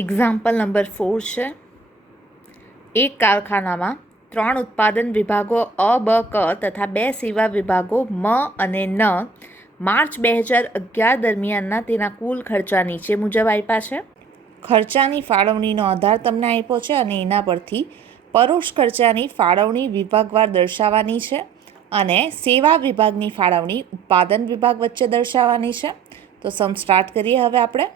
Example number 4 છે. એક કારખાનામાં 3 ઉત્પાદન વિભાગો અ, બ, ક તથા 2 સેવા વિભાગો મ અને ન માર્ચ 2011 દરમિયાનના તેના કુલ ખર્ચા નીચે મુજબ આપ્યા છે. ખર્ચાની ફાળવણીનો આધાર તમને આપ્યો છે અને એના પરથી પરોક્ષ ખર્ચાની ફાળવણી વિભાગવાર દર્શાવવાની છે અને સેવા વિભાગની ફાળવણી ઉત્પાદન વિભાગ વચ્ચે દર્શાવવાની છે. તો સમ સ્ટાર્ટ કરીએ હવે આપણે.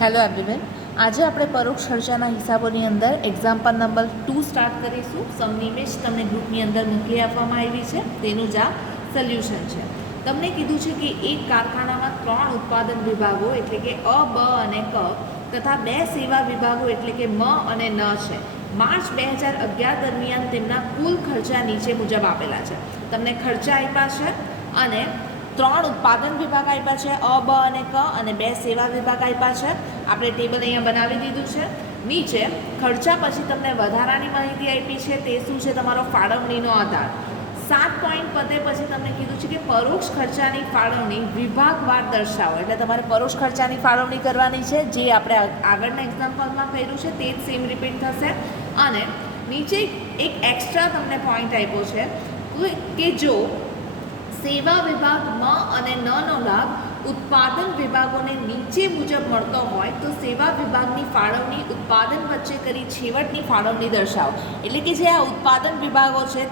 હેલો એવરીવન, આજે આપણે પરોક્ષ ખર્ચાના હિસાબોની અંદર એક્ઝામ્પલ નંબર 2 સ્ટાર્ટ કરીશું. સમની ઇમેજ તમને ગ્રુપની અંદર મોકલી આપવામાં આવી છે, તેનું જ આ સોલ્યુશન છે. તમને કીધું છે કે એક કારખાનામાં 3 ઉત્પાદન વિભાગો એટલે કે અ, બ અને ક તથા 2 સેવા વિભાગો એટલે કે મ અને ન છે. માર્ચ 2011 દરમિયાન તેમના કુલ ખર્ચા નીચે મુજબ આપેલા છે. તમને ખર્ચા આપ્યા છે અને 3 ઉત્પાદન વિભાગ આપ્યા છે અ, બ અને ક અને 2 સેવા વિભાગ આપ્યા છે. આપણે ટેબલ અહીંયા બનાવી દીધું છે. નીચે ખર્ચા પછી તમને વધારાની માહિતી આપી છે, તે શું છે? તમારો ફાળવણીનો આધાર. 7 પોઈન્ટ પતે પછી તમને કીધું છે કે પરોક્ષ ખર્ચાની ફાળવણી વિભાગવાર દર્શાવો. એટલે તમારે પરોક્ષ ખર્ચાની ફાળવણી કરવાની છે, જે આપણે આગળના એક્ઝામ્પલમાં કર્યું છે તે જ સેમ રિપીટ થશે. અને નીચે એક એક્સ્ટ્રા તમને પોઈન્ટ આપ્યો છે કે જો સેવા વિભાગ મ અને ન નો લાભ ઉત્પાદન વિભાગોને નીચે મુજબ મળતો હોય તો સેવા વિભાગની ફાળવણી ઉત્પાદન વચ્ચે કરી છેવટની ફાળવણી દર્શાવો. એટલે કે જે આ ઉત્પાદન વિભાગો છે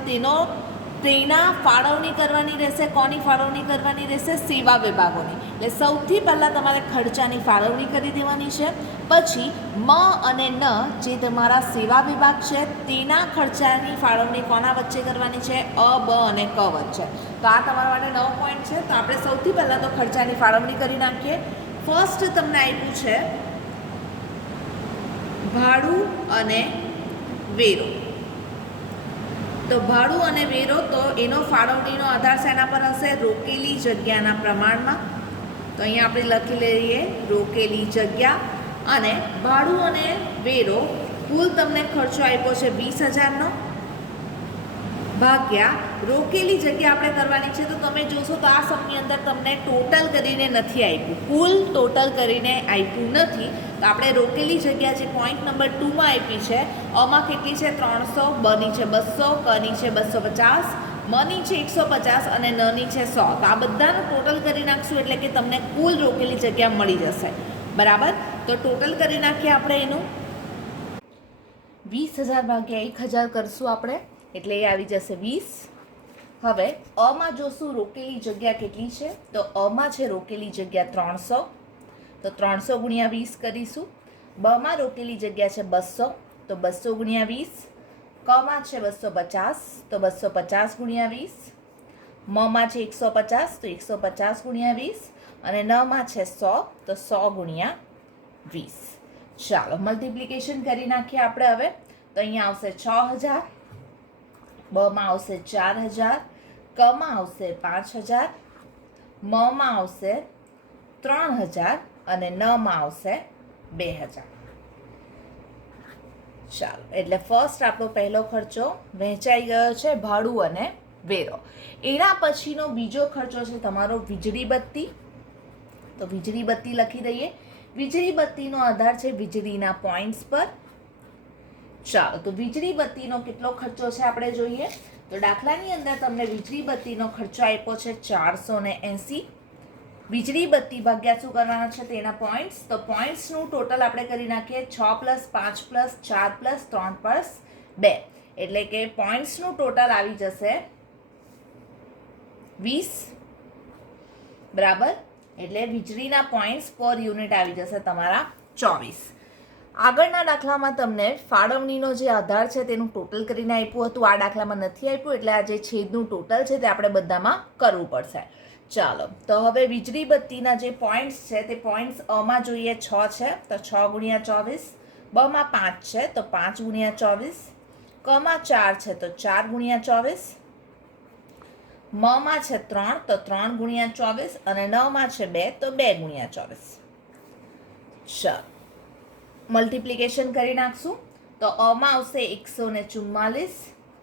તેના ફાળવણી કરવાની રહેશે. કોની ફાળવણી કરવાની રહેશે? સેવા વિભાગોની. એટલે સૌથી પહેલાં તમારે ખર્ચાની ફાળવણી કરી દેવાની છે. પછી મ અને ન જે તમારા સેવા વિભાગ છે તેના ખર્ચાની ફાળવણી કોના વચ્ચે કરવાની છે? અ, બ અને ક વચ્ચે. તો આ તમારા માટે 9 પોઈન્ટ છે. તો આપણે સૌથી પહેલાં તો ખર્ચાની ફાળવણી કરી નાખીએ. ફર્સ્ટ તમને આપ્યું છે ભાડું અને વેરો. તો ભાડું અને વેરો, તો એનો ફાળવણીનો આધાર શેના પર હશે? રોકેલી જગ્યાના પ્રમાણમાં. તો અહીંયા આપણે લખી લઈએ રોકેલી જગ્યા. અને ભાડું અને વેરો કુલ તમને ખર્ચો આપ્યો છે 20,000નો ભાગ્યા રોકેલી જગ્યા આપણે કરવાની છે. તો તમે જોશો તો આ સમની અંદર તમને ટોટલ કરીને નથી આપ્યું, કુલ ટોટલ કરીને આપ્યું નથી. તો આપણે રોકેલી જગ્યા જે પોઈન્ટ નંબર 2માં આપી છે, અમાં કેટલી છે? 300, બની છે 200, કની છે 250, મની છે 150 અને નની છે 100. તો આ બધાનું ટોટલ કરી નાખશું એટલે કે તમને કુલ રોકેલી જગ્યા મળી જશે. બરાબર. તો ટોટલ કરી નાખીએ આપણે એનું. 20,000 ભાગ્યા 1,000 કરશું આપણે, એટલે એ આવી જશે 20. હવે અમાં જોશું રોકેલી જગ્યા કેટલી છે. તો અમાં છે રોકેલી જગ્યા 300, તો 300 ગુણ્યા 20 કરીશું. બમાં રોકેલી જગ્યા છે 200, તો 200 ગુણ્યા 20. કમાં છે 250, તો 250 ગુણ્યા 20. મમાં છે 150, તો 150 ગુણ્યા 20. અને નમાં છે 100, તો 100 ગુણ્યા 20. ચાલો મલ્ટિપ્લિકેશન કરી નાખીએ આપણે હવે. તો અહીંયા આવશે 6,000, બમાં આવશે 4,000, કમાં આવશે 5,000, મમાં આવશે 3,000 અને નમાં આવશે 2,000. ચાલો, એટલે ફર્સ્ટ આપણો પહેલો ખર્ચો વહેંચાઈ ગયો છે, ભાડું અને વેરો. એના પછીનો બીજો ખર્ચો છે તમારો વીજળી બત્તી. તો વીજળી બત્તી લખી દઈએ. વીજળી બત્તીનો આધાર છે વીજળીના પોઈન્ટ્સ પર. ચાલો, તો વીજળી બત્તીનો કેટલો ખર્ચો છે આપણે જોઈએ. તો દાખલાની અંદર તમને વીજળી બત્તીનો ખર્ચો આપ્યો છે 480. વીજળી બત્તી ભાગ્યા શું કરવાના છે? તેના પોઈન્ટ્સ. તો પોઈન્ટ્સનું ટોટલ આપણે કરી નાખીએ 6 + 5 + 4 + 3 + 2. એટલે કે પોઈન્ટ્સનું ટોટલ આવી જશે 20. બરાબર. એટલે વીજળીના પોઈન્ટ્સ પર યુનિટ આવી જશે તમારા 24. આગળના દાખલામાં તમને ફાળવણીનો જે આધાર છે તેનું ટોટલ કરીને આપ્યું હતું. આ દાખલામાં નથી આપ્યું, એટલે આ જે છેદનું ટોટલ છે તે આપણે બધામાં કરવું પડશે. ચાલો, તો હવે વીજળી બત્તીના જે પોઈન્ટ્સ છે તે પોઈન્ટ્સ અમાં જોઈએ 6 છે, તો 6 ગુણ્યા 24. બમાં 5 છે, તો 5 ગુણ્યા 24. કમાં 4 છે, તો 4 ગુણ્યા 24. મમાં છે 3, તો 3 ગુણ્યા 24. અને નમાં છે 2, તો 2 ગુણ્યા 24. ચાલો મલ્ટિપ્લિકેશન કરી નાખશું. તો અમાં આવશે 144,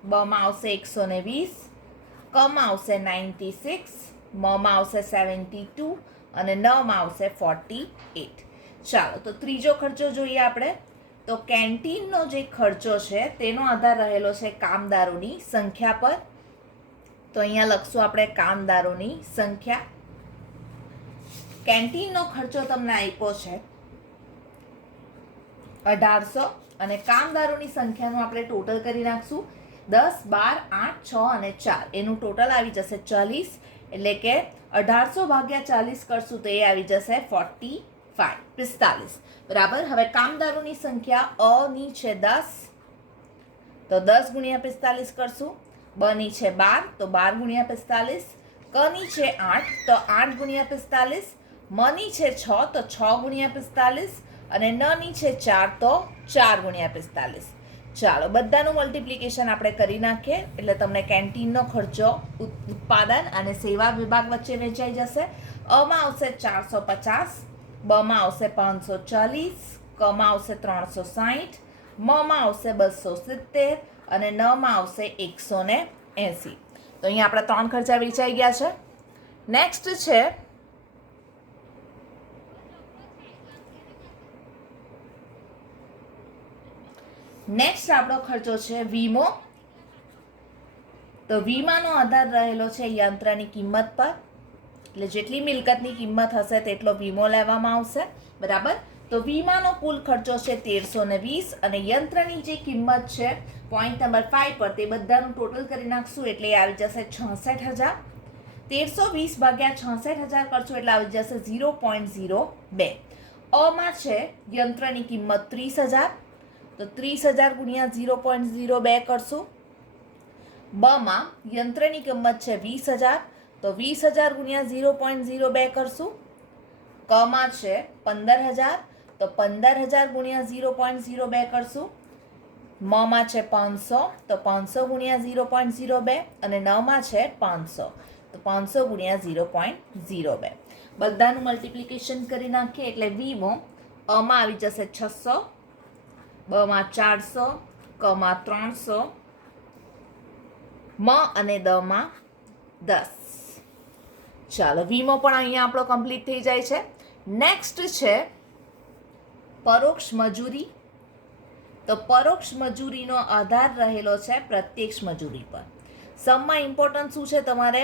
બમાં આવશે 120, કમાં આવશે 96, મમાં આવશે 72 અને નમાં આવશે 48. ચાલો તો ત્રીજો ખર્ચો જોઈએ આપણે. તો કેન્ટીનનો જે ખર્ચો છે તેનો આધાર રહેલો છે કામદારોની સંખ્યા પર. તો અહીંયા લખશું આપણે કામદારોની સંખ્યા. કેન્ટીનનો ખર્ચો તમને આપ્યો છે 1800 અને કામદારોની સંખ્યાનું આપણે ટોટલ કરી નાખશું 10, 12, 8, 6 અને 4. એનું ટોટલ આવી જશે 40. એટલે કે 1800 ભાગ્યા 40 કરશું તો એ આવી જશે 45. બરાબર. હવે કામદારોની સંખ્યા અ ની છે 10, તો 10 ગુણ્યા 45 કરશું. બ ની છે 12, તો 12 ગુણ્યા 45. ક ની છે 8, તો 8 ગુણ્યા 45. મ ની છે 6, તો 6 ગુણ્યા 45. અને ન ની છે 4, તો 4 ગુણ્યા 45. ચાલો બધાનું મલ્ટિપ્લિકેશન આપણે કરી નાખીએ એટલે તમને કેન્ટીનનો ખર્ચો ઉત્પાદન અને સેવા વિભાગ વચ્ચે વેચાઈ જશે. અમાં આવશે 450, બમાં આવશે 540, કમાં આવશે 360, મમાં આવશે 270 અને નમાં આવશે 180. તો અહીંયા આપણા 3 ખર્ચા વેચાઈ ગયા છે. નેક્સ્ટ છે આપણો ખર્ચો છે વીમો. તો વીમાનો આધાર રહેલો છે યંત્રની કિંમત પર. એટલે જેટલી મિલકતની કિંમત હશે તેટલો વીમો લેવામાં આવશે. બરાબર. તો વીમાનો કુલ ખર્ચો છે 1320 અને યંત્રની જે કિંમત છે પોઈન્ટ નંબર 5 પર તે બધાનું ટોટલ કરી નાખશું એટલે આવી જશે 66000. 1320 ભાગ્યા 66000 કરશું એટલે આવી જશે 0.02. અમાં છે યંત્રની કિંમત 30000, તો 30000 ગુણ્યા 0.02 કરશું. બમાં યંત્રની કિંમત છે 20000, તો 20000 ગુણ્યા 0.02 કરશું. કમાં છે 15000, તો 15000 ગુણ્યા 0.02 કરશું. મમાં છે 500, તો 500 ગુણ્યા 0.02 અને નમાં છે 500, તો 500 ગુણ્યા 0.02. બધાનું મલ્ટિપ્લિકેશન કરી નાખીએ એટલે વીમો અમાં આવી જશે 600, બમાં 400, કમાં 300, મ અને દમાં 10. ચાલો વીમો પણ અહીંયા આપણો કમ્પ્લીટ થઈ જાય છે. નેક્સ્ટ છે પરોક્ષ મજૂરી. તો પરોક્ષ મજૂરીનો આધાર રહેલો છે પ્રત્યક્ષ મજૂરી પર. સમમાં ઇમ્પોર્ટન્ટ શું છે તમારે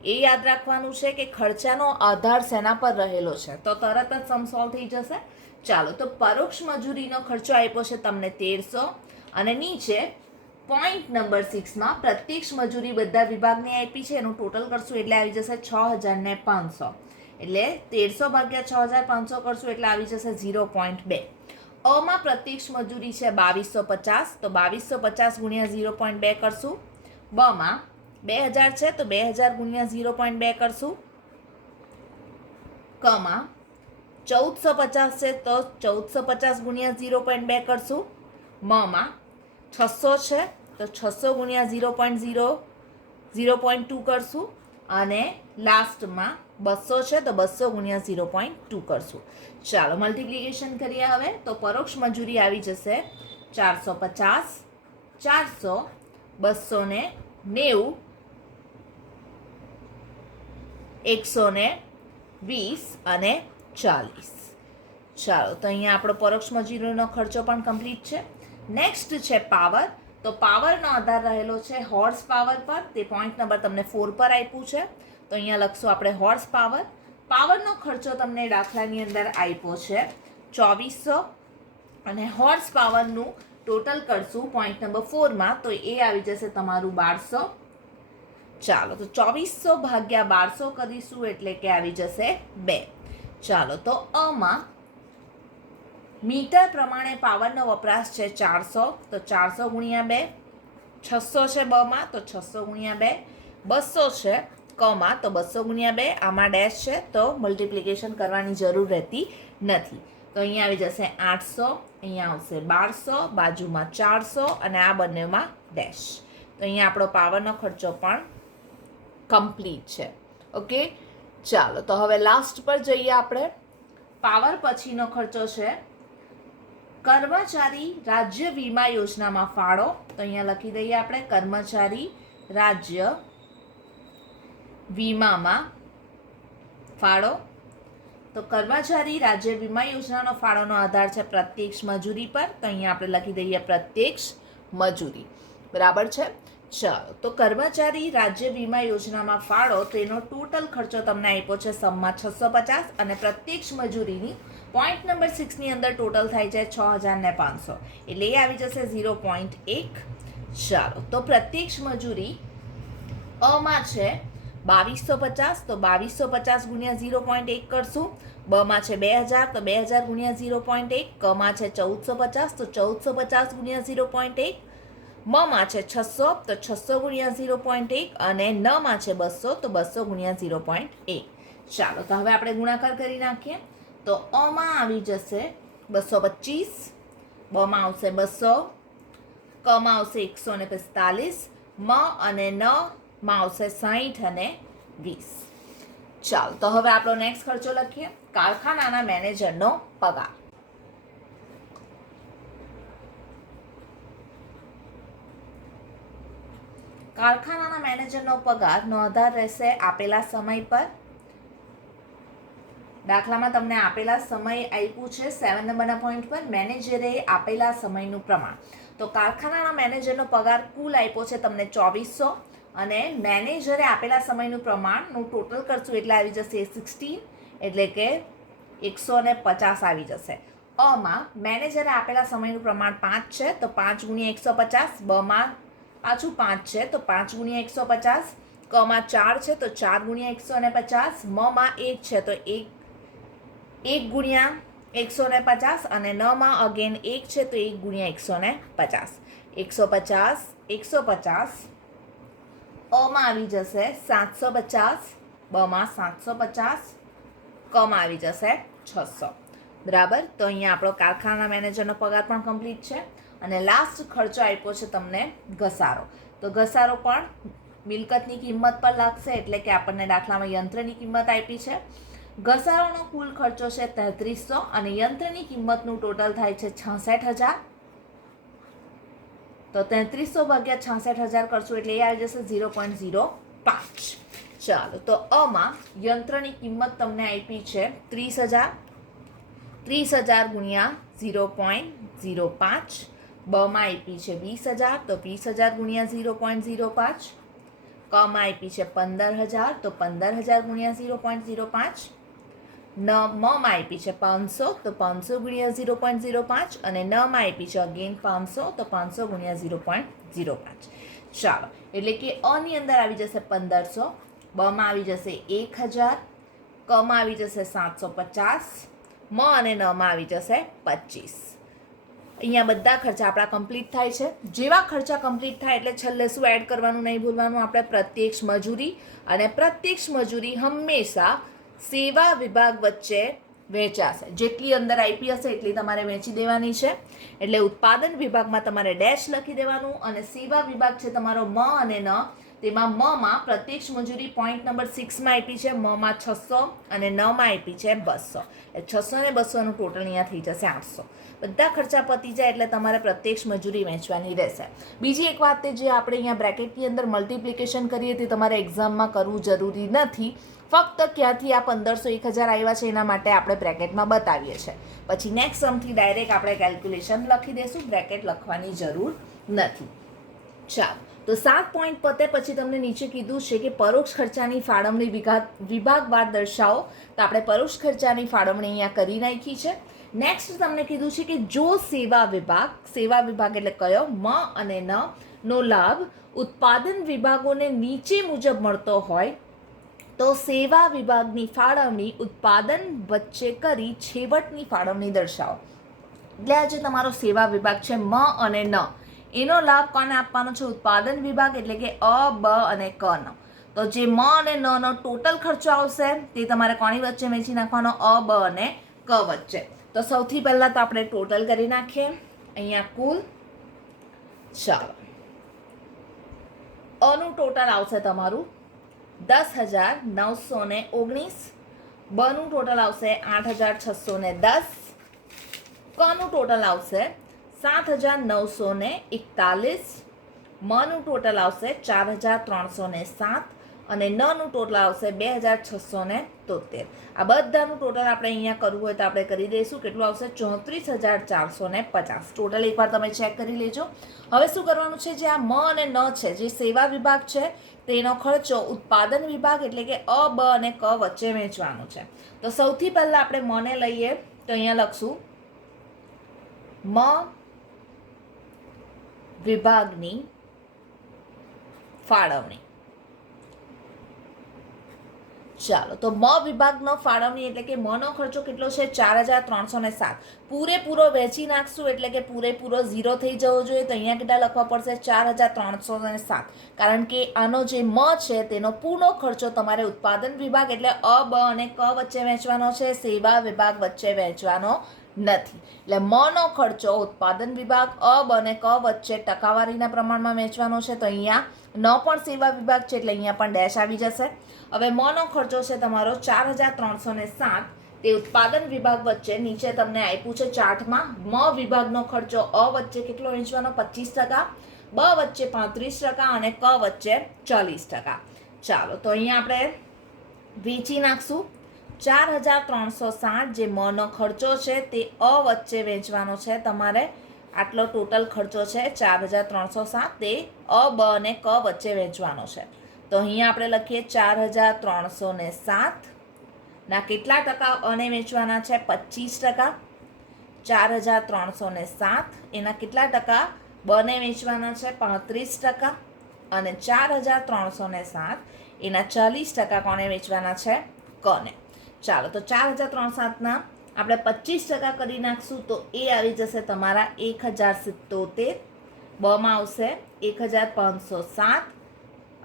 એ યાદ રાખવાનું છે કે ખર્ચાનો આધાર શેના પર રહેલો છે, તો તરત જ સમ સોલ્વ થઈ જશે. ચાલો તો પરોક્ષ મજૂરીનો ખર્ચો આપ્યો છે તમને 1300 અને નીચે પોઈન્ટ નંબર 6માં પ્રત્યક્ષ મજૂરી બધા વિભાગની આપી છે એનું ટોટલ કરશું એટલે આવી જશે 6500. એટલે 1300 ભાગ્યા 6500 કરશું એટલે આવી જશે 0.2. અમાં પ્રત્યક્ષ મજૂરી છે 2250, તો 2250 ગુણ્યા 0.2 કરશું. બમાં 2000 છે તો 2000 ગુણ્યા 0.2 કરશું. કમાં 1450 છે તો 1450 ગુણ્યા 0.2 કરશું. મમાં 600 છે તો 600 ગુણ્યા 0.2 કરશું. અને લાસ્ટમાં 200 છે તો 200 ગુણ્યા 0.2 કરશું. ચાલો મલ્ટિપ્લિકેશન કરીએ હવે. તો પરોક્ષ મજૂરી આવી જશે 450, 400, 290, 120 અને 40. ચાલો તો અહીંયા આપણો પરોક્ષ મજૂરીનો ખર્ચો પણ કમ્પ્લીટ છે. નેક્સ્ટ છે પાવર. તો પાવરનો આધાર રહેલો છે હોર્સ પાવર પર. તે પોઈન્ટ નંબર તમને 4 પર આપ્યું છે. તો અહીંયા લખશું આપણે હોર્સ પાવર. પાવરનો ખર્ચો તમને દાખલાની અંદર આપ્યો છે 2400 અને હોર્સ પાવરનું ટોટલ કરશું પોઈન્ટ નંબર 4માં તો એ આવી જશે તમારું 1200. ચાલો તો 2400 ભાગ્યા 1200 કરીશું એટલે કે આવી જશે 2. ચાલો તો અમાં મીટર પ્રમાણે પાવરનો વપરાશ છે 400, તો 400 ગુણ્યા 2. 600 છે બમાં તો 600 ગુણ્યા 2. 200 છે કમાં તો 200 ગુણ્યા 2. આમાં ડેશ છે તો મલ્ટિપ્લિકેશન કરવાની જરૂર રહેતી નથી. તો અહીંયા આવી જશે 800, અહીંયા આવશે 1200, બાજુમાં 400 અને આ બંનેમાં ડેશ. તો અહીંયા આપણો પાવરનો ખર્ચો પણ કમ્પ્લીટ છે. ઓકે ચાલો તો હવે લાસ્ટ પર જઈએ આપણે. પાવર પછીનો ખર્ચો છે કર્મચારી રાજ્ય વીમા યોજનામાં ફાળો. તો અહીંયા લખી દઈએ આપણે કર્મચારી રાજ્ય વીમામાં ફાળો. તો કર્મચારી રાજ્ય વીમા યોજનાનો ફાળોનો આધાર છે પ્રત્યક્ષ મજૂરી પર, તો અહીંયા આપણે લખી દઈએ પ્રત્યક્ષ મજૂરી. બરાબર છે. ચાલો, તો કર્મચારી રાજ્ય વીમા યોજનામાં ફાળો તેનો ટોટલ ખર્ચો તમને આપ્યો છે સમમાં 650 અને પ્રત્યક્ષ મજૂરીની પોઈન્ટ નંબર 6 ની અંદર ટોટલ થાય છે 6500, એટલે એ આવી જશે 0.1. ચાલો, તો પ્રત્યક્ષ મજૂરી અમાં છે 2250, તો 2250 ગુણ્યા 0.1 કરશું. બમાં છે 2000, તો 2000 ગુણ્યા 0.1. કમાં છે 1450, તો 1450 ગુણ્યા 0.1. મમાં છે 600, તો 600 ગુણ્યા 0.1. અને નમાં છે 200, તો 200 ગુણ્યા 0.1. ચાલો, તો હવે આપણે ગુણાકાર કરી નાખીએ. તો અમાં આવી જશે 225, બમાં આવશે 200, કમાં આવશે 145, મ અને ન માં આવશે 60 અને 20. ચાલો, તો હવે આપણો નેક્સ્ટ ખર્ચો લખીએ. કારખાનાના મેનેજરનો પગાર. કારખાનાના મેનેજરનો પગારનો આધાર રહેશે આપેલા સમય પર. દાખલામાં તમને આપેલા સમય આપ્યું છે 7 નંબરના પોઈન્ટ પર, મેનેજરે આપેલા સમયનું પ્રમાણ. તો કારખાનાના મેનેજરનો પગાર કુલ આપ્યો છે તમને 2400 અને મેનેજરે આપેલા સમયનું પ્રમાણનું ટોટલ કરશું એટલે આવી જશે 16, એટલે કે 150 આવી જશે. અમાં મેનેજરે આપેલા સમયનું પ્રમાણ 5 છે, તો 5 ગુણ્યા 150. બમાં પાછું 5 છે, તો 5 ગુણ્યા 150. કમાં 4 છે, તો 4 ગુણ્યા 150. મમાં 1 છે, તો 1 ગુણ્યા 150. અને નમાં અગેન 1 છે, તો 1 ગુણ્યા 150. 150, 150. અમાં આવી જશે 750, બમાં 750, કમાં આવી જશે 600. બરાબર. તો અહીંયા આપણો કારખાના મેનેજરનો પગાર પણ કમ્પ્લીટ છે. અને લાસ્ટ ખર્ચો આપ્યો છે તમને ઘસારો. તો ઘસારો પણ મિલકતની કિંમત પર લાગશે, એટલે કે આપણને દાખલામાં યંત્રની કિંમત આપી છે. ઘસારોનો કુલ ખર્ચો છે 3300 અને યંત્રની કિંમતનું ટોટલ થાય છે 66000. તો 3300 ભાગ્યા 66000 કરશું એટલે એ આવી જશે 0.05. ચાલો, તો અમાં યંત્રની કિંમત તમને આપી છે 30000. 30000 ગુણ્યા 0.05. બમાં આપી છે 20000, તો 20000 ગુણ્યા 0.05. કમાં આપી છે 15000, તો 15000 ગુણ્યા 0.05. મમાં આપી છે 500, તો 500 ગુણ્યા 0.05. અને નમાં આપી છે અગેન 500, તો 500 ગુણ્યા 0.05. ચાલો, એટલે કે અની અંદર આવી જશે 1500, બમાં આવી જશે 1000, કમાં આવી જશે 750, મ અને નમાં આવી જશે 25. અહીંયા બધા ખર્ચા આપણા કમ્પ્લીટ થાય છે. જેવા ખર્ચા કમ્પ્લીટ થાય એટલે છેલ્લે શું એડ કરવાનું નહીં ભૂલવાનું, આપણે પ્રત્યક્ષ મજૂરી. અને પ્રત્યક્ષ મજૂરી હંમેશા સેવા વિભાગ વચ્ચે વહેંચાશે. જેટલી અંદર આઈપી હશે એટલી તમારે વહેંચી દેવાની છે. એટલે ઉત્પાદન વિભાગમાં તમારે ડેશ લખી દેવાનું અને સેવા વિભાગ છે તમારો મ અને ન, તેમાં મમાં પ્રત્યક્ષ મજૂરી પોઈન્ટ નંબર 6માં આપી છે, મમાં 600 અને નમાં આપી છે 200. એટલે 600 ને 200નું ટોટલ અહીંયા થઈ જશે 800. બધા ખર્ચા પતી જાય એટલે તમારે પ્રત્યક્ષ મજૂરી વહેંચવાની રહેશે. બીજી એક વાત, જે આપણે અહીંયા બ્રેકેટની અંદર મલ્ટિપ્લિકેશન કરીએ તે તમારે એક્ઝામમાં કરવું જરૂરી નથી. ફક્ત ક્યાંથી આ 1500 1000 આવ્યા છે એના માટે આપણે બ્રેકેટમાં બતાવીએ છીએ. પછી નેક્સ્ટ સમથી ડાયરેક્ટ આપણે કેલ્ક્યુલેશન લખી દઈશું, બ્રેકેટ લખવાની જરૂર નથી. ચાલો, તો 7 પોઈન્ટ પતે પછી તમને નીચે કીધું છે કે પરોક્ષ ખર્ચાની ફાળવણી વિભાગવાર દર્શાવો. તો આપણે પરોક્ષ ખર્ચાની ફાળવણી અહીંયા કરી નાખી છે. નેક્સ્ટ તમને કીધું છે કે જો સેવા વિભાગ એટલે કયો, મ અને ન નો લાભ ઉત્પાદન વિભાગોને નીચે મુજબ મળતો હોય તો સેવા વિભાગની ફાળવણી ઉત્પાદન વચ્ચે કરી છેવટની ફાળવણી દર્શાવો. એટલે આ જે તમારો સેવા વિભાગ છે મ અને ન, એનો લાભ કોને આપવાનો છે? ઉત્પાદન વિભાગ, એટલે કે અ, બ અને ક નો. તો જે મ અને ન નો ટોટલ ખર્ચો આવશે તે તમારે કોની વચ્ચે વહેંચી નાખવાનો? અ, બ અને ક વચ્ચે. તો સૌથી પહેલાં તો આપણે ટોટલ કરી નાખીએ. અહીંયા કુલ, ચાલો, અનું ટોટલ આવશે તમારું 10,919. બનું ટોટલ આવશે 8,610. કનું ટોટલ આવશે 7,941. મનું ટોટલ આવશે 4,307. અને નનું ટોટલ આવશે 2673. આ બધાનું ટોટલ આપણે અહીંયા કરવું હોય તો આપણે કરી દઈશું. કેટલું આવશે? 34,450. ટોટલ એકવાર તમે ચેક કરી લેજો. હવે શું કરવાનું છે? જે આ મ અને ન છે, જે સેવા વિભાગ છે, તેનો ખર્ચો ઉત્પાદન વિભાગ એટલે કે અ, બ અને ક વચ્ચે વહેંચવાનો છે. તો સૌથી પહેલા આપણે મને લઈએ તો અહીંયા લખશું મ વિભાગની ફાળવણી. ચાલો, તો મ વિભાગનો ફાળવણી એટલે કે મનો ખર્ચો કેટલો છે? 4,307. પૂરેપૂરો વહેંચી નાખશું એટલે કે પૂરેપૂરો 0 થઈ જવો જોઈએ. તો અહીંયા કેટલા લખવા પડશે? 4,307. કારણ કે આનો જે મ છે તેનો પૂર્ણ ખર્ચો તમારે ઉત્પાદન વિભાગ એટલે અ, બ અને ક વચ્ચે વહેંચવાનો છે, સેવા વિભાગ વચ્ચે વહેંચવાનો નથી. એટલે મનો ખર્ચો ઉત્પાદન વિભાગ અ, બ અને ક વચ્ચે ટકાવારીના પ્રમાણમાં વહેંચવાનો છે. તો અહીંયા ન પણ સેવા વિભાગ છે એટલે અહીંયા પણ ડેશ આવી જશે. હવે મનો ખર્ચો છે તમારો 4,307. તે ઉત્પાદન વિભાગ વચ્ચે નીચે તમને આપ્યું છે ચાર્ટમાં. મ વિભાગનો ખર્ચો અ વચ્ચે કેટલો વહેંચવાનો? 25%, બ વચ્ચે 35% અને ક વચ્ચે 40%. ચાલો, તો અહીંયા આપણે વેચી નાખશું. 4,307 જે મનો ખર્ચો છે તે અ વચ્ચે વહેંચવાનો છે તમારે. આટલો ટોટલ ખર્ચો છે 4,307, તે અ, બ અને ક વચ્ચે વહેંચવાનો છે. તો અહીંયા આપણે લખીએ 4,307 ના કેટલા ટકા અને વેચવાના છે? 25%. 4,307 એના કેટલા ટકા બને વેચવાના છે? 35%. અને 4,307 એના 40% કોને વેચવાના છે? કને. ચાલો, તો 4,307ના આપણે 25% કરી નાખશું તો એ આવી જશે તમારા 1,077. બમાં આવશે 1,507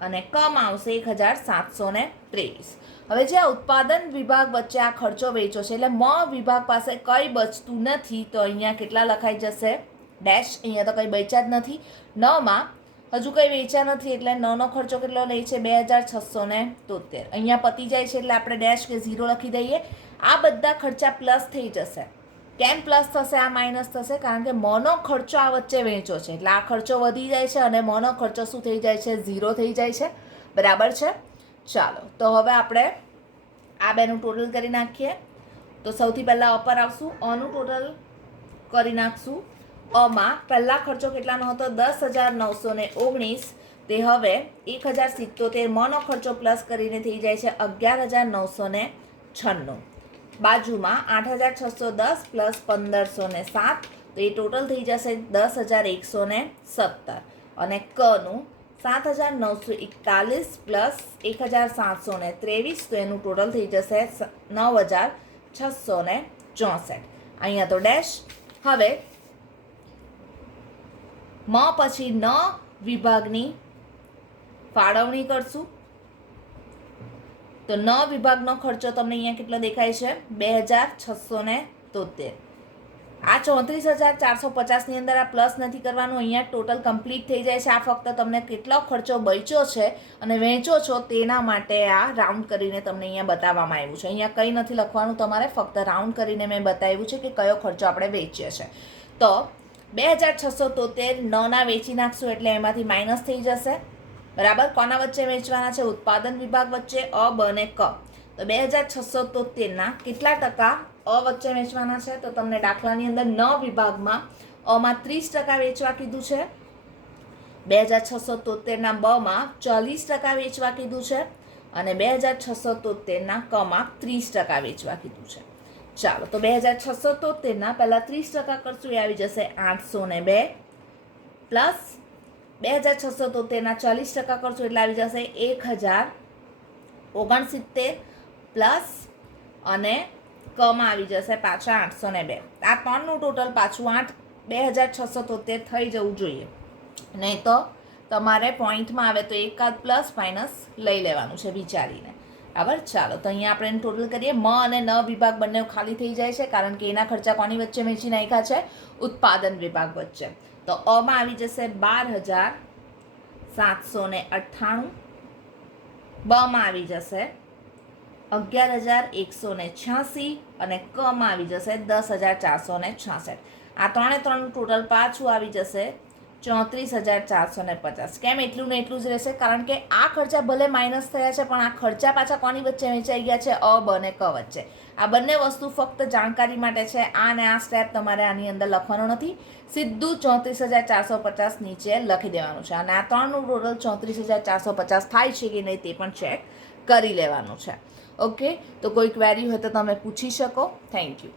અને કમાં આવશે 1,723. હવે જે આ ઉત્પાદન વિભાગ વચ્ચે આ ખર્ચો વેચ્યો છે એટલે મ વિભાગ પાસે કંઈ બચતું નથી. તો અહીંયા કેટલા લખાઈ જશે? ડેશ. અહીંયા તો કંઈ બચ્યા જ નથી. નમાં હજુ કંઈ વેચ્યા નથી એટલે નનો ખર્ચો કેટલો લે છે? 2,673. અહીંયા પતી જાય છે એટલે આપણે ડેશ કે 0 લખી દઈએ. આ બધા ખર્ચા પ્લસ થઈ જશે. કેમ પ્લસ થશે? આ માઇનસ થશે કારણ કે મનો ખર્ચો આ વચ્ચે વહેંચો છે એટલે આ ખર્ચો વધી જાય છે અને મનો ખર્ચો શું થઈ જાય છે? 0 થઈ જાય છે. બરાબર છે. ચાલો, તો હવે આપણે આ બેનું ટોટલ કરી નાખીએ. તો સૌથી પહેલાં અપર આવશું, અનું ટોટલ કરી નાખશું. અમાં પહેલા ખર્ચો કેટલાનો હતો? 10,919. તે હવે 1,077 મનો ખર્ચો પ્લસ કરીને થઈ જાય છે 11,996. બાજુમાં 8,610 પ્લસ 1,507 તો એ ટોટલ થઈ જશે 10,117. અને કનું 7,941 પ્લસ 1,723 તો એનું ટોટલ થઈ જશે 9,664. અહીંયા તો ડેશ. હવે મ પછી ન વિભાગની ફાળવણી કરશું. તો ન વિભાગનો ખર્ચો તમને અહીંયા કેટલો દેખાય છે? 2,673. આ 34,450ની અંદર આ પ્લસ નથી કરવાનું. અહીંયા ટોટલ કમ્પ્લીટ થઈ જાય છે. આ ફક્ત તમને કેટલો ખર્ચો બચ્યો છે અને વહેંચો છો તેના માટે આ રાઉન્ડ કરીને તમને અહીંયા બતાવવામાં આવ્યું છે. અહીંયા કંઈ નથી લખવાનું તમારે, ફક્ત રાઉન્ડ કરીને મેં બતાવ્યું છે કે કયો ખર્ચો આપણે વેચીએ છીએ. તો 2,673 નના વેચી નાખશું એટલે એમાંથી માઇનસ થઈ જશે. બરાબર. કોના વચ્ચે વેચવાના છે? ઉત્પાદન વિભાગ વચ્ચે અ, બ અને ક. તો 2,673ના કેટલા ટકા અ વચ્ચે વેચવાના છે? તો તમને દાખલાની અંદર ન વિભાગમાં અમાં 30% વેચવા કીધું છે, 2,673ના બમાં 40% વેચવા કીધું છે અને 2,673ના કમાં 30% વેચવા કીધું છે. ચાલો, તો 2,673ના પહેલાં 30% કરશું એ આવી જશે 802 પ્લસ 2,673ના 40% કરશું એટલે આવી જશે 1,069 પ્લસ અને કમાં આવી જશે પાછા 802. આ ત્રણનું ટોટલ પાછું 2,673 થઈ જવું જોઈએ. નહીં તો તમારે પોઈન્ટમાં આવે તો એકાદ પ્લસ માઇનસ લઈ લેવાનું છે વિચારીને. બરાબર. ચાલો, તો અહીંયા આપણે ટોટલ કરીએ. મ અને ન વિભાગ બંને ખાલી થઈ જાય છે કારણ કે એના ખર્ચા કોની વચ્ચે વેચી નાખ્યા છે? ઉત્પાદન વિભાગ વચ્ચે. તો અમાં આવી જશે 12,798. બમાં આવી જશે 11,186 અને કમાં આવી જશે 10,466. આ ત્રણે ત્રણનું ટોટલ પાછું આવી જશે 34,450. કેમ એટલું ને એટલું જ રહેશે? કારણ કે આ ખર્ચા ભલે માઇનસ થયા છે, પણ આ ખર્ચા પાછા કોની વચ્ચે વહેંચાઈ ગયા છે? અ, બ અને ક વચ્ચે. આ બંને વસ્તુ ફક્ત જાણકારી માટે છે. આ ને આ સ્ટેપ તમારે આની અંદર લખવાનો નથી. સીધું 34,450 નીચે લખી દેવાનું છે. અને આ ત્રણનું ટોટલ 34,450 થાય છે કે નહીં તે પણ ચેક કરી લેવાનું છે. ઓકે, તો કોઈ ક્વેરી હોય તો તમે પૂછી શકો. Thank you.